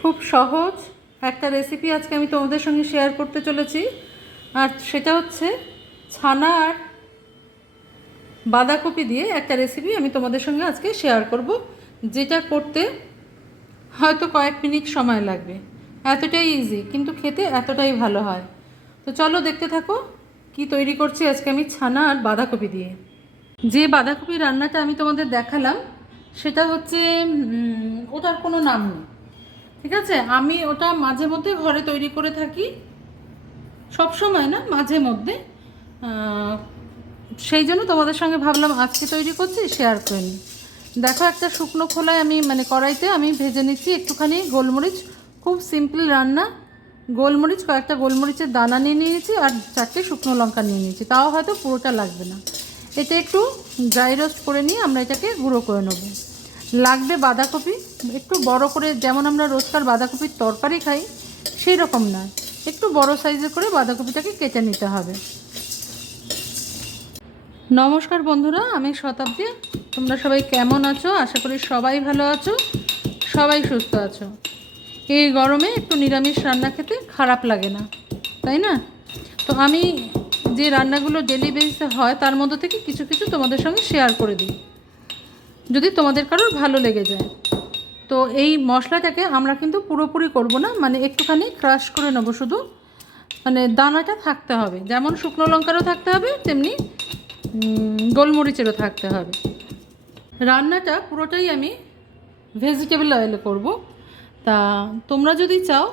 খুব সহজ একটা রেসিপি আজকে আমি তোমাদের সঙ্গে শেয়ার করতে চলেছি। আর সেটা হচ্ছে ছানা আর বাঁধাকপি দিয়ে একটা রেসিপি আমি তোমাদের সঙ্গে আজকে শেয়ার করব, যেটা করতে হয়তো কয়েক মিনিট সময় লাগবে। এতটাই ইজি, কিন্তু খেতে এতটাই ভালো হয়। তো চলো দেখতে থাকো কি তৈরি করছি আজকে আমি ছানা আর বাঁধাকপি দিয়ে। যে বাঁধাকপি রান্নাটা আমি তোমাদের দেখালাম সেটা হচ্ছে ওটার কোনো নাম নেই, ঠিক আছে। আমি ওটা মাঝে মধ্যে ঘরে তৈরি করে থাকি, সব সময় না, মাঝে মধ্যে। সেই জন্য তোমাদের সঙ্গে ভাবলাম আজকে তৈরি করছি, শেয়ার করে নিই। দেখো, একটা শুকনো খোলায় আমি কড়াইতে আমি ভেজে নিচ্ছি একটুখানি গোলমরিচ। খুব সিম্পল রান্না। গোলমরিচ, কয়েকটা গোলমরিচের দানা নিয়ে নিয়েছি আর 4টে শুকনো লঙ্কা নিয়ে নিয়েছি, তাও হয়তো পুরোটা লাগবে না। এটা একটু ড্রাই রোস্ট করে নিয়ে আমরা এটাকে গুঁড়ো করে নেব। লাগবে বাঁধাকপি, একটু বড় করে, যেমন আমরা রোজকার বাঁধাকপির তরকারি খাই সেই রকম না, একটু বড় সাইজের করে বাঁধাকপিটাকে কেটে নিতে হবে। নমস্কার বন্ধুরা, আমি শতাব্দী। তোমরা সবাই কেমন আছো? আশা করি সবাই ভালো আছো, সবাই সুস্থ আছো। এই গরমে একটু নিরামিষ রান্না খেতে খারাপ লাগে না, তাই না? তো আমি যে রান্নাগুলো ডেলি বেসিসে হয় তার মধ্যে থেকে কিছু কিছু তোমাদের সঙ্গে শেয়ার করে দিই, যদি তোমাদের কারোর ভালো লেগে যায়। তো এই মশলাটাকে আমরা কিন্তু পুরোপুরি করব না, একটুখানি ক্রাশ করে নেবো শুধু। দানাটা থাকতে হবে, যেমন শুকনো লঙ্কারও থাকতে হবে তেমনি গোলমরিচেরও থাকতে হবে। রান্নাটা পুরোটাই আমি ভেজিটেবল অয়েলে করব। তা তোমরা যদি চাও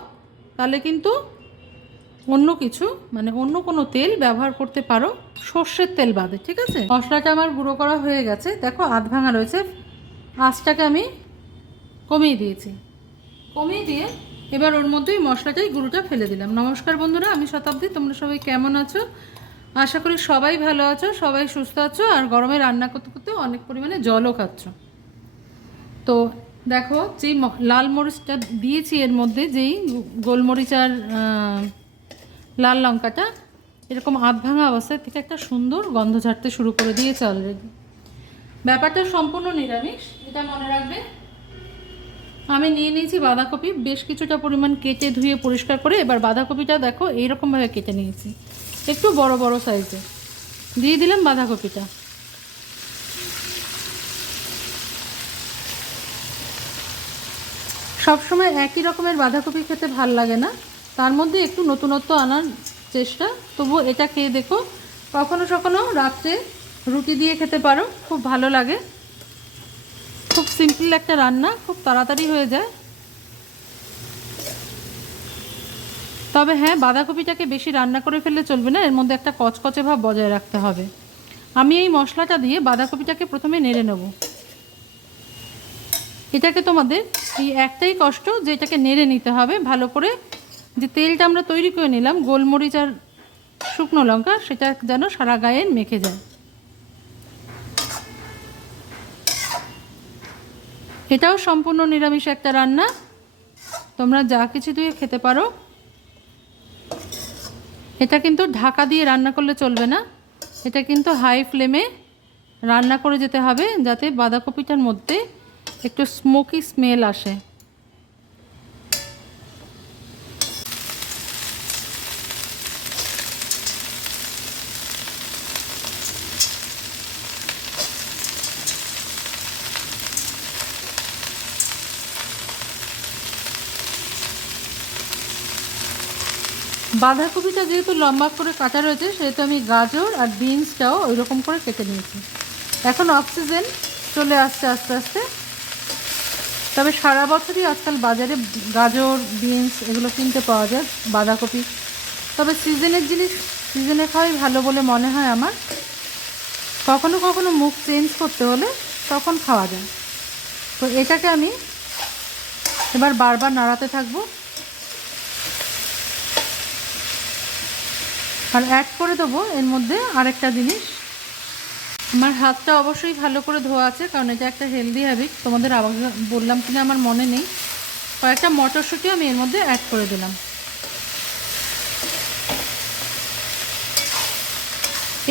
তাহলে কিন্তু অন্য কিছু, অন্য কোনো তেল ব্যবহার করতে পারো, সর্ষের তেল বাদে, ঠিক আছে। মশলাটা আমার গুঁড়ো করা হয়ে গেছে, দেখো আধ ভাঙা রয়েছে। আঁচটাকে আমি কমিয়ে দিয়েছি, কমিয়ে দিয়ে এবার ওর মধ্যেই মশলাটাই গুঁড়োটা ফেলে দিলাম। নমস্কার বন্ধুরা, আমি শতাব্দী। তোমরা সবাই কেমন আছো? আশা করি সবাই ভালো আছো, সবাই সুস্থ আছো, আর গরমে রান্না করতে করতে অনেক পরিমাণে জলও খাচ্ছ। তো দেখো, যেই লাল মরিচটা দিয়েছি এর মধ্যে, যেই গোলমরিচ আর লাল লঙ্কাটা এরকম আধ ভাঙা অবস্থায় থেকে একটা সুন্দর গন্ধ ছাড়তে শুরু করে দিয়েছে অলরেডি। ব্যাপারটা সম্পূর্ণ নিরামিষ, এটা মনে রাখবে। আমি নিয়ে নিয়েছি বাঁধাকপি, বেশ কিছুটা পরিমাণ কেটে ধুয়ে পরিষ্কার করে। এবার বাঁধাকপিটা দেখো এইরকমভাবে কেটে নিয়েছি, একটু বড় বড় সাইজে দিয়ে দিলাম বাঁধাকপিটা। সবসময় একই রকমের বাঁধাকপি খেতে ভাল লাগে না, তার মধ্যে একটু নতুনত্ব আনার চেষ্টা। তবু এটা খেয়ে দেখো, কখনো কখনো রাত্রে রুটি দিয়ে খেতে পারো, খুব ভালো লাগে। খুব সিম্পল একটা রান্না, খুব তাড়াতাড়ি হয়ে যায়। তবে হ্যাঁ, বাঁধাকপিটাকে বেশি রান্না করে ফেললে চলবে না, এর মধ্যে একটা কচকচে ভাব বজায় রাখতে হবে। আমি এই মশলাটা দিয়ে বাঁধাকপিটাকে প্রথমে নেড়ে নেব। এটাকে তোমাদের এই একটাই কষ্ট যে এটাকে নেড়ে নিতে হবে ভালো করে। যে তেলটা আমরা তৈরি করে নিলাম গোলমরিচ আর শুকনো লঙ্কা, সেটা যেন সারা গায়ে মেখে যায়। এটাও সম্পূর্ণ নিরামিষ একটা রান্না, তোমরা যা কিছু দিয়ে খেতে পারো। এটা কিন্তু ঢাকা দিয়ে রান্না করলে চলবে না, এটা কিন্তু হাই ফ্লেমে রান্না করে যেতে হবে, যাতে বাঁধাকপিটার মধ্যে একটু স্মোকি স্মেল আসে। বাঁধাকপিটা যেহেতু লম্বা করে কাটা রয়েছে, সেহেতু আমি গাজর আর বিনসটাও ওই রকম করে কেটে নিয়েছি। এখন অফ সিজন চলে আসছে আস্তে আস্তে, তবে সারা বছরই আজকাল বাজারে গাজর বিনস এগুলো কিনতে পাওয়া যায়, বাঁধাকপি। তবে সিজনের জিনিস সিজনে খাওয়াই ভালো বলে মনে হয় আমার। কখনো কখনো মুখ চেঞ্জ করতে হলে তখন খাওয়া যায়। তো এটাকে আমি এবার বারবার নাড়াতে থাকবো। আর অ্যাড করে দেবো এর মধ্যে আরেকটা জিনিস। আমার হাতটা অবশ্যই ভালো করে ধোয়া আছে, কারণ এটা একটা হেলদি হ্যাবিট। তোমাদের আবার বললাম কিনা আমার মনে নেই। কয়েকটা মটরশুঁটি আমি এর মধ্যে অ্যাড করে দিলাম।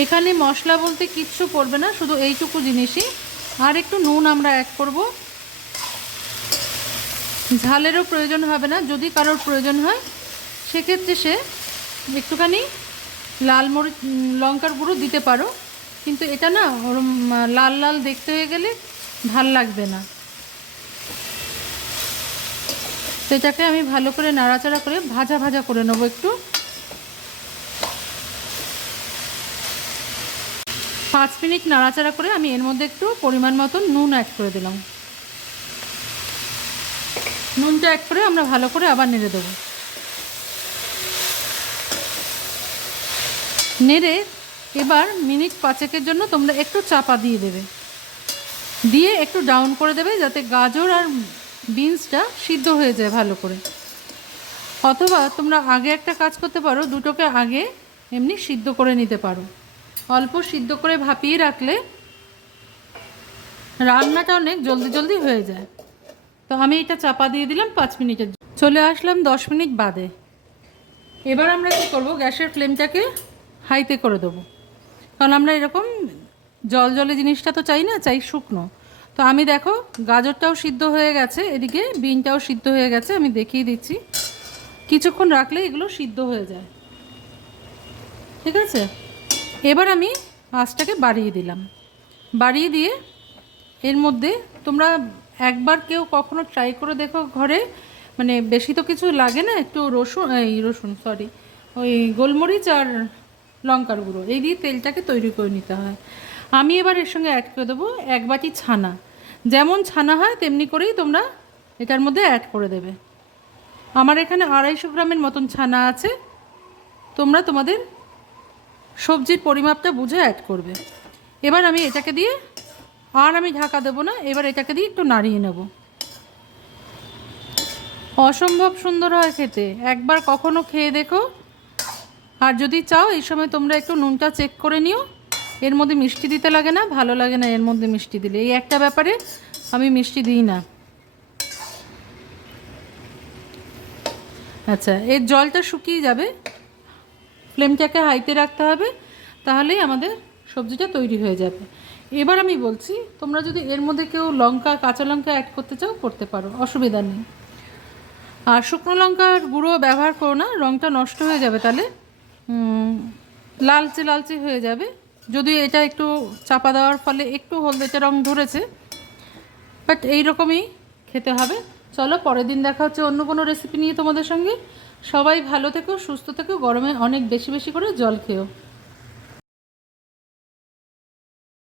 এখানে মশলা বলতে কিচ্ছু পড়বে না, শুধু এইটুকু জিনিসই। আর একটু নুন আমরা অ্যাড করব। ঝালেরও প্রয়োজন হবে না। যদি কারোর প্রয়োজন হয় সেক্ষেত্রে সে একটুখানি লাল মরিচ লঙ্কার গুঁড়ো দিতে পারো, কিন্তু এটা না ওরম লাল লাল দেখতে হয়ে গেলে ভাল লাগবে না। তো এটাকে আমি ভালো করে নাড়াচাড়া করে ভাজা ভাজা করে নেবো একটু। 5 মিনিট নাড়াচাড়া করে আমি এর মধ্যে একটু পরিমাণ মতন নুন অ্যাড করে দিলাম। নুনটা অ্যাড করে আমরা ভালো করে আবার নেড়ে দেবো। নেড়ে এবার মিনিট 5 জন্য তোমরা একটু চাপা দিয়ে দেবে, দিয়ে একটু ডাউন করে দেবে যাতে গাজর আর বিনসটা সিদ্ধ হয়ে যায় ভালো করে। অথবা তোমরা আগে একটা কাজ করতে পারো, দুটোকে আগে এমনি সিদ্ধ করে নিতে পারো। অল্প সিদ্ধ করে ভাপিয়ে রাখলে রান্নাটা অনেক জলদি জলদি হয়ে যায়। তো আমি এটা চাপা দিয়ে দিলাম 5 মিনিটের। চলে আসলাম 10 মিনিট বাদে। এবার আমরা কী করবো, গ্যাসের ফ্লেমটাকে হাইতে করে দেবো, কারণ আমরা এরকম জল জলে জিনিসটা তো চাই না, চাই শুকনো। তো আমি দেখো গাজরটাও সিদ্ধ হয়ে গেছে, এদিকে বিনটাও সিদ্ধ হয়ে গেছে, আমি দেখিয়ে দিচ্ছি। কিছুক্ষণ রাখলে এগুলো সিদ্ধ হয়ে যায়, ঠিক আছে। এবার আমি আঁচটাকে বাড়িয়ে দিলাম। বাড়িয়ে দিয়ে এর মধ্যে তোমরা একবার কেউ কখনো ট্রাই করে দেখো ঘরে, মানে বেশি তো কিছু লাগে না, একটু ওই গোলমরিচ আর লঙ্কার গুঁড়ো এই দিয়ে তেলটাকে তৈরি করে নিতে হয়। আমি এবার এর সঙ্গে অ্যাড করে দেবো 1 বাটি ছানা। যেমন ছানা হয় তেমনি করেই তোমরা এটার মধ্যে অ্যাড করে দেবে। আমার এখানে 250 গ্রামের মতন ছানা আছে, তোমরা তোমাদের সবজির পরিমাপটা বুঝে অ্যাড করবে। এবার আমি এটাকে দিয়ে আর আমি ঢাকা দেবো না, এবার এটাকে দিয়ে একটু নাড়িয়ে নেব। অসম্ভব সুন্দর হয় খেতে, একবার কখনো খেয়ে দেখো। আর যদি চাও এই সময় তোমরা একটু নুনটা চেক করে নিও। এর মধ্যে মিষ্টি দিতে লাগে না, ভালো লাগে না এর মধ্যে মিষ্টি দিলে, এই একটা ব্যাপারে আমি মিষ্টি দিই না। আচ্ছা, এর জলটা শুকিয়ে যাবে, ফ্লেমটাকে হাইতে রাখতে হবে, তাহলেই আমাদের সবজিটা তৈরি হয়ে যাবে। এবার আমি বলছি, তোমরা যদি এর মধ্যে কেউ লঙ্কা, কাঁচা লঙ্কা অ্যাড করতে চাও করতে পারো, অসুবিধা নেই। আর শুকনো লঙ্কার গুঁড়ো ব্যবহার করো না, রঙটা নষ্ট হয়ে যাবে, তাহলে লালচে লালচে হয়ে যাবে। যদিও এটা একটু চাপা দেওয়ার ফলে একটু হলদেটে রঙ ধরেছে, বাট এইরকমই খেতে হবে। চলো পরের দিন দেখা হচ্ছে অন্য কোনো রেসিপি নিয়ে তোমাদের সঙ্গে। সবাই ভালো থেকো, সুস্থ থেকো, গরমে অনেক বেশি বেশি করে জল খেও।